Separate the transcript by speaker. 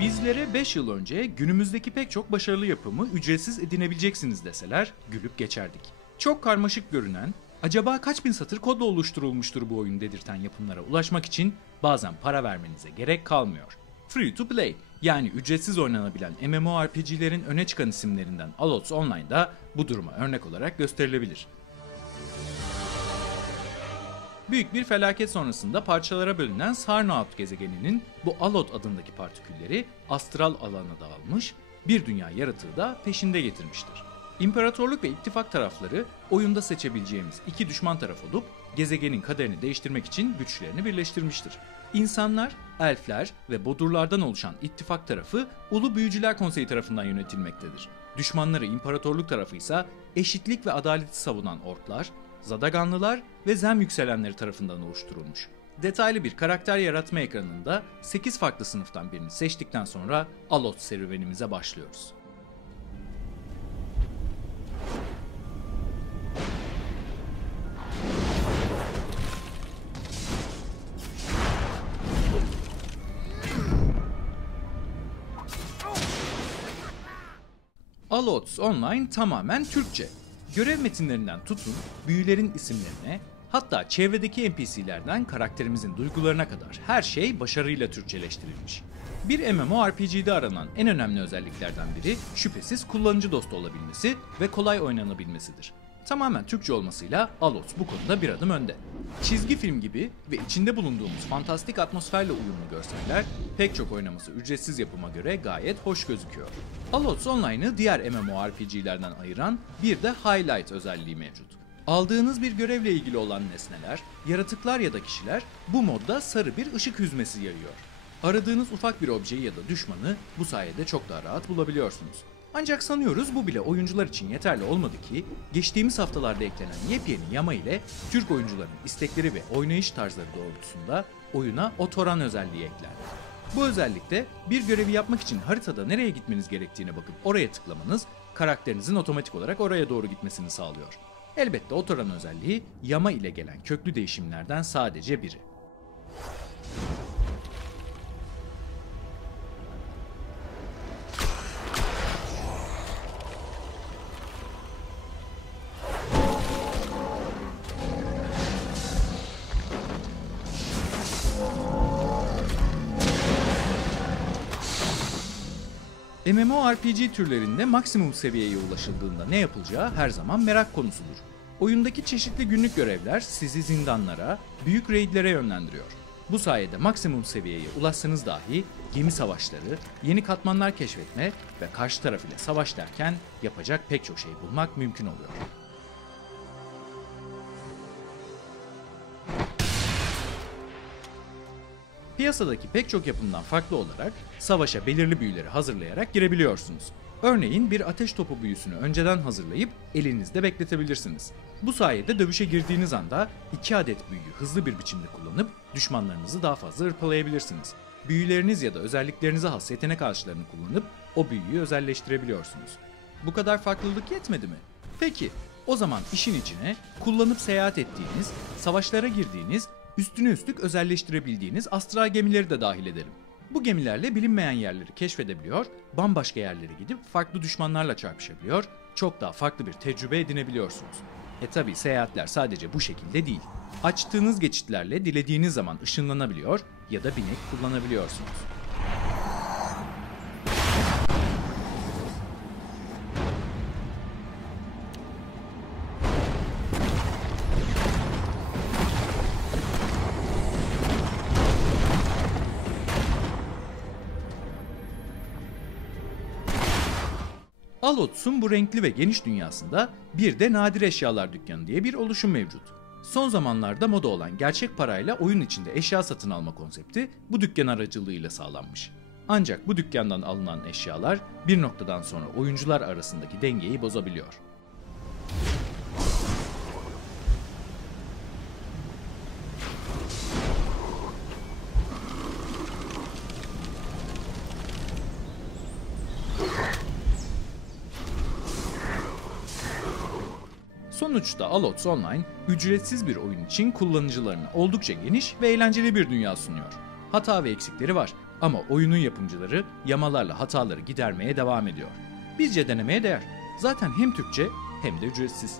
Speaker 1: Bizlere 5 yıl önce günümüzdeki pek çok başarılı yapımı ücretsiz edinebileceksiniz deseler gülüp geçerdik. Çok karmaşık görünen, acaba kaç bin satır kodla oluşturulmuştur bu oyun dedirten yapımlara ulaşmak için bazen para vermenize gerek kalmıyor. Free to play yani ücretsiz oynanabilen MMORPG'lerin öne çıkan isimlerinden Alots Online'da bu duruma örnek olarak gösterilebilir. Büyük bir felaket sonrasında parçalara bölünen Sarnaut gezegeninin bu Alot adındaki partikülleri astral alana dağılmış, bir dünya yaratığı da peşinde getirmiştir. İmparatorluk ve ittifak tarafları oyunda seçebileceğimiz iki düşman taraf olup gezegenin kaderini değiştirmek için güçlerini birleştirmiştir. İnsanlar, elfler ve bodurlardan oluşan ittifak tarafı Ulu Büyücüler Konseyi tarafından yönetilmektedir. Düşmanları imparatorluk tarafı ise eşitlik ve adaleti savunan orklar, Zadaganlılar ve Zem yükselenleri tarafından oluşturulmuş. Detaylı bir karakter yaratma ekranında 8 farklı sınıftan birini seçtikten sonra Alot serüvenimize başlıyoruz. Alots Online tamamen Türkçe. Görev metinlerinden tutun, büyülerin isimlerine, hatta çevredeki NPC'lerden karakterimizin duygularına kadar her şey başarıyla Türkçeleştirilmiş. Bir MMORPG'de aranan en önemli özelliklerden biri şüphesiz kullanıcı dostu olabilmesi ve kolay oynanabilmesidir. Tamamen Türkçe olmasıyla Alots bu konuda bir adım önde. Çizgi film gibi ve içinde bulunduğumuz fantastik atmosferle uyumlu görseller pek çok oynaması ücretsiz yapıma göre gayet hoş gözüküyor. Alots Online'ı diğer MMORPG'lerden ayıran bir de Highlight özelliği mevcut. Aldığınız bir görevle ilgili olan nesneler, yaratıklar ya da kişiler bu modda sarı bir ışık hüzmesi yayıyor. Aradığınız ufak bir objeyi ya da düşmanı bu sayede çok daha rahat bulabiliyorsunuz. Ancak sanıyoruz bu bile oyuncular için yeterli olmadı ki geçtiğimiz haftalarda eklenen yepyeni yama ile Türk oyuncuların istekleri ve oynayış tarzları doğrultusunda oyuna otoran özelliği eklendi. Bu özellikte bir görevi yapmak için haritada nereye gitmeniz gerektiğine bakıp oraya tıklamanız karakterinizin otomatik olarak oraya doğru gitmesini sağlıyor. Elbette otoran özelliği yama ile gelen köklü değişimlerden sadece biri. MMORPG türlerinde maksimum seviyeye ulaşıldığında ne yapılacağı her zaman merak konusudur. Oyundaki çeşitli günlük görevler sizi zindanlara, büyük raidlere yönlendiriyor. Bu sayede maksimum seviyeye ulaşsanız dahi gemi savaşları, yeni katmanlar keşfetme ve karşı taraf ile savaş derken yapacak pek çok şey bulmak mümkün oluyor. Piyasadaki pek çok yapımdan farklı olarak savaşa belirli büyüleri hazırlayarak girebiliyorsunuz. Örneğin bir ateş topu büyüsünü önceden hazırlayıp elinizde bekletebilirsiniz. Bu sayede dövüşe girdiğiniz anda iki adet büyüyü hızlı bir biçimde kullanıp düşmanlarınızı daha fazla hırpalayabilirsiniz. Büyüleriniz ya da özelliklerinize has yetenek ağaçlarını kullanıp o büyüyü özelleştirebiliyorsunuz. Bu kadar farklılık yetmedi mi? Peki, o zaman işin içine kullanıp seyahat ettiğiniz, savaşlara girdiğiniz üstüne üstlük özelleştirebildiğiniz astral gemileri de dahil ederim. Bu gemilerle bilinmeyen yerleri keşfedebiliyor, bambaşka yerlere gidip farklı düşmanlarla çarpışabiliyor, çok daha farklı bir tecrübe edinebiliyorsunuz. E tabi seyahatler sadece bu şekilde değil. Açtığınız geçitlerle dilediğiniz zaman ışınlanabiliyor ya da binek kullanabiliyorsunuz. Alots'un bu renkli ve geniş dünyasında bir de nadir eşyalar dükkanı diye bir oluşum mevcut. Son zamanlarda moda olan gerçek parayla oyun içinde eşya satın alma konsepti bu dükkan aracılığıyla sağlanmış. Ancak bu dükkandan alınan eşyalar bir noktadan sonra oyuncular arasındaki dengeyi bozabiliyor. Sonuçta Alots Online ücretsiz bir oyun için kullanıcılarına oldukça geniş ve eğlenceli bir dünya sunuyor. Hata ve eksikleri var ama oyunun yapımcıları yamalarla hataları gidermeye devam ediyor. Bizce denemeye değer. Zaten hem Türkçe hem de ücretsiz.